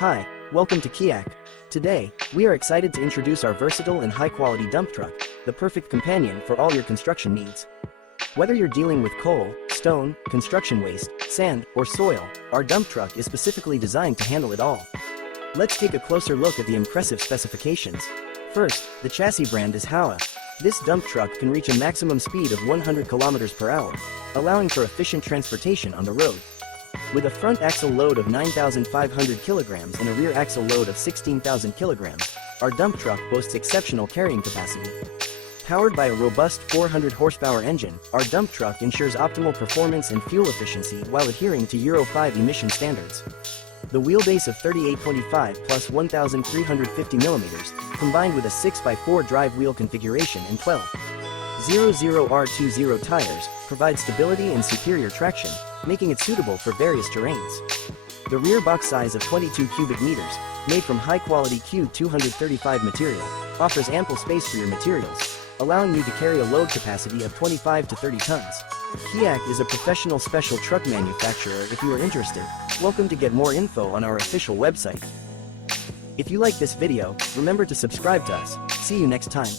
Hi, welcome to Keeyak. Today, we are excited to introduce our versatile and high-quality dump truck, the perfect companion for all your construction needs. Whether you're dealing with coal, stone, construction waste, sand, or soil, our dump truck is specifically designed to handle it all. Let's take a closer look at the impressive specifications. First, the chassis brand is Howo. This dump truck can reach a maximum speed of 100 km per hour, allowing for efficient transportation on the road. With a front axle load of 9,500 kilograms and a rear axle load of 16,000 kilograms, our dump truck boasts exceptional carrying capacity. Powered by a robust 400 horsepower engine, our dump truck ensures optimal performance and fuel efficiency while adhering to Euro 5 emission standards. The wheelbase of 38.5 plus 1,350 millimeters, combined with a 6x4 drive wheel configuration and 12.00R20 tires, provides stability and superior traction, making it suitable for various terrains. The rear box size of 22 cubic meters, made from high-quality Q235 material, offers ample space for your materials, allowing you to carry a load capacity of 25 to 30 tons. Keeyak is a professional special truck manufacturer. If you are interested, welcome to get more info on our official website. If you like this video, remember to subscribe to us. See you next time.